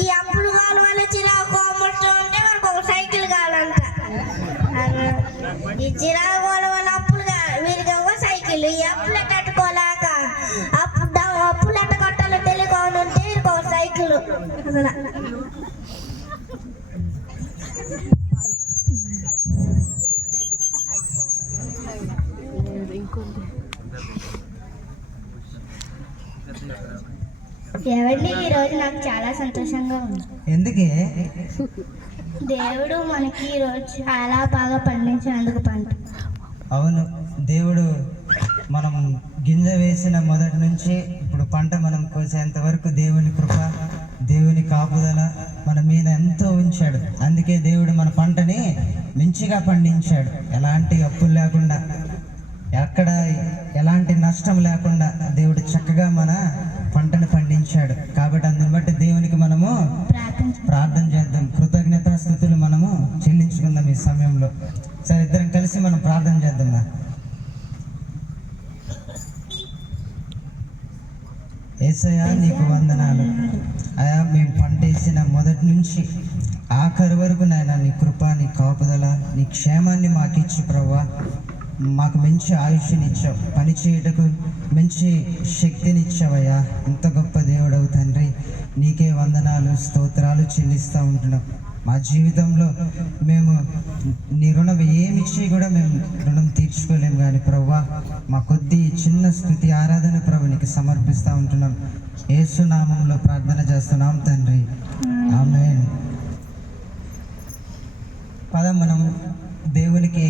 ఈ అప్పులు కావాలి వల్ల చిరాకు ముట్టం ఉంటే మనకు ఒక సైకిల్ కావాలంట. ఈ చిరాకు వల్ల అప్పులుగా వీరికి ఒక సైకిల్, ఈ అప్పులు కట్టుకోలేక అప్పులు ఎట్ట కట్టాలో తెలియకుండా ఉంటే వీరికి ఒక సైకిల్. అసలు ఏవండి ఈరోజు నాకు చాలా సంతోషంగా ఉంది. ఎందుకే? దేవుడు మనకి ఈరోజు చాలా బాగా పండించినందుకు పంట. అవును, దేవుడు మనం గింజ వేసిన మొదటి నుంచి ఇప్పుడు పంట మనం కోసేంత వరకు దేవుని కృప, దేవుని కాపుదల మన మీద ఎంతో ఉంచాడు. అందుకే దేవుడు మన పంటని మంచిగా పండించాడు. ఎలాంటి అప్పులు లేకుండా, ఎక్కడ ఎలాంటి నష్టం లేకుండా దేవుడు చక్కగా మన పంటను పండించాడు. కాబట్టి అందుని బట్టి దేవునికి మనము ప్రార్థన చేద్దాం, కృతజ్ఞతాస్తుతులు మనము చెల్లించుకుందాం ఈ సమయంలో. సరే, ఇద్దరం కలిసి మనం ప్రార్థన చేద్దాం. యేసయ్యా నీకు వందనాలు అయా, మేము పంట వేసిన మొదటి నుంచి ఆఖరి వరకు నాయన నీ కృప, నీ కాపుదల, నీ క్షేమాన్ని మాకిచ్చి ప్రభువా మాకు మంచి ఆయుష్నిచ్చావు, పని చేయటకు మంచి శక్తినిచ్చావయ్యా. ఇంత గొప్ప దేవుడవు తండ్రి, నీకే వందనాలు స్తోత్రాలు చెల్లిస్తూ ఉంటున్నాం. మా జీవితంలో మేము నీ రుణం ఏమిచ్చి కూడా మేము రుణం తీర్చుకోలేము, కానీ ప్రభువా మా కొద్ది చిన్న స్తుతి ఆరాధన ప్రభు నీకు సమర్పిస్తూ ఉంటున్నాం. యేసు నామంలో ప్రార్థన చేస్తున్నాం తండ్రి, ఆమేన్. పద మనం దేవునికి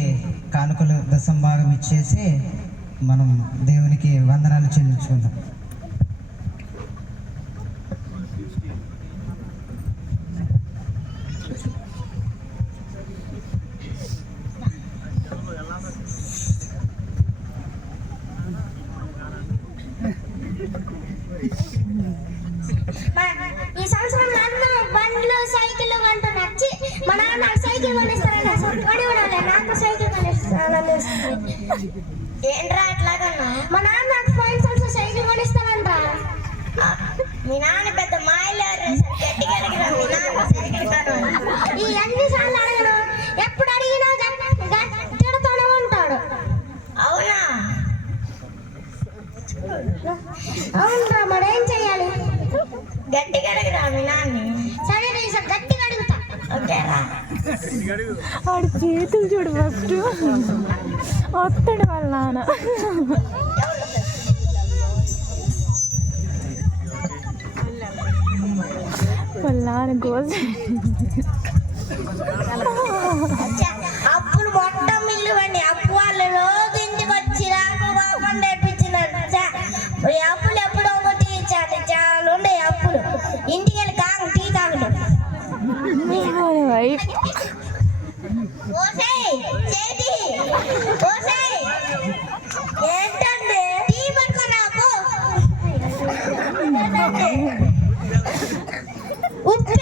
కానుకలు దశంభాగం ఇచ్చేసి మనం దేవునికి వందనాలు చెల్లించుకుందాం. ఈ సంవత్సరం నన్ను బండ్లు సైకిల్ అంటూ నచ్చి మా నాన్న సైకిల్ కొనిస్తారని నాకు సైకిల్ కొనిస్తాను. ఏంట్రా అట్లాగన్నా? మా నాన్న నాకు ఫైన్ సంవత్సరం సైకిల్ కొనిస్తానంట. మీ నాన్న పెద్ద మాయలేరు, ఈ అన్ని సార్లు అడగను, ఎప్పుడు అడిగినా తిడతానే ఉంటాడు. అవునా? అవునరా, మరేం చెయ్యాలి? గట్టిగా అడగరా మీ నాన్ని. సరే ఈసారి గట్టిగా అడుగుతా. ఓకేరా? వాడి చేతులు చూడు, ఫస్ట్ వస్తాడు వాళ్ళ నాన్న. వాళ్ళ నాన్న కోసి అప్పుడు మొత్తం ఇల్లువండి. అప్పు వాళ్ళు రోజు ఇంటికి వచ్చి నాకు పాపం తెప్పించినారు. అప్పులు ఎప్పుడో ఒకటి చాలా ఉండే అప్పులు. ఇంటికి వెళ్ళి కాకు టీ తాగుతాడు. ఏంటంటే టీ పట్టుకుని నాకు ఉప్పు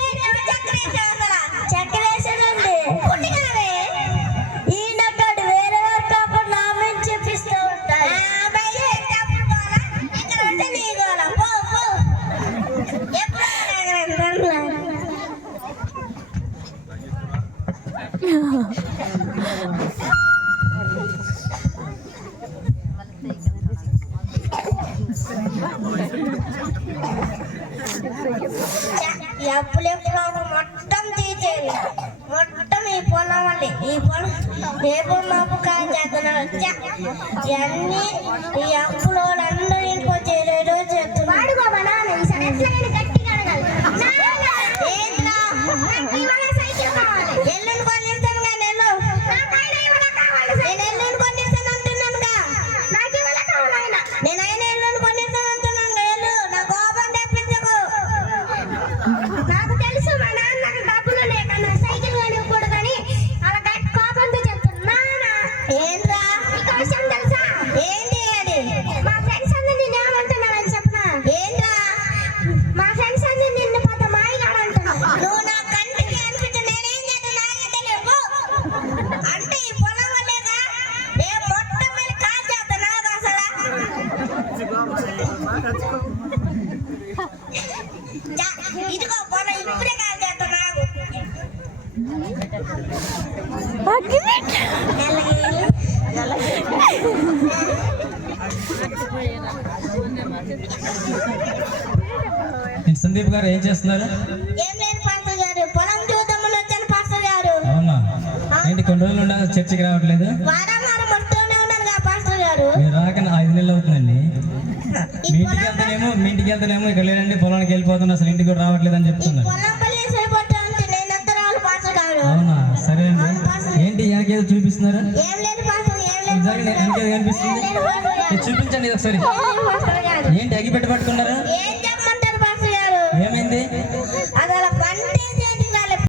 చక్కెర వేసాడండి. ఈయనట్టు వేరే వారు కాకుండా నా మీద చెప్పిస్తూ ఉంటాడు. ఈ అప్పులు ఎప్పుడు మొత్తం తీసేయాలి. మొత్తం ఈ పొలం వల్ల ఈ పొలం ఏ పొలం అప్పు కాచేస్తున్నారు. ఇవన్నీ ఈ అప్పుల వాళ్ళందరూ ఇంటికి రోజు చెప్తున్నారు. ఎల్లుండి కొనిస్తాను కదా, నేను ఎల్లుండి కొనిస్తాను అంటున్నానుగా. నేను అయినా ఎల్లుండి కొనిస్తాను అంటున్నాను. ఎల్లు నా కోపం తెప్పించకు. నాకు తెలుసు మా నాన్న డబ్బులు లేక సైకిల్ కొనివ్వకూడదని అలా కోపంతో చెప్తున్నా. ఏంట్రా నీకు విషయం తెలుసా? ఏంటి అది? మా ఫ్రెండ్స్ అందరూ నేను ఏమంటున్నానని చెప్పనా? ఏంట్రా? మా ఇదిగో పొలం ఇప్పుడే కాదు చేస్తా నాకు అగ్గిపెట్టె. సందీప్ గారు ఏం చేస్తున్నారు? ఏం లేదు పాస్టర్ గారు, పొలం చూద్దామని వచ్చాను పాస్టర్ గారు. అవునా? ఏంటి కొన్ని రోజులు ఉండాలి, చర్చికి రావట్లేదు? వారం వస్తూనే ఉన్నాను కదా పాస్టర్ గారు. మీరు రాక 5 నెలలు అవుతుందండి. ఈ మీ ఇంటికి వెళ్తానేమో ఇక్కడ లేదండి, పొలానికి వెళ్ళిపోతున్నా, అసలు ఇంటికి కూడా రావట్లేదు అని చెప్తున్నారు. పొలం పల్లె సరిపోతా ఉంది, నేను ఎంత రావాలి పాస్టర్ గారు? అవునా? సరే అండి. ఏంటి వెనకేదో చూపిస్తున్నారు? ఏం లేదు పాస్టర్, ఏం లేదు వెనకేదో కనిపిస్తుంది, పాస్టర్ గారు. ఇది చూపించండి ఇది ఒకసారి. పాస్టర్ గారు ఏంటి అగ్గిపెట్టి పట్టుకున్నారు? ఏం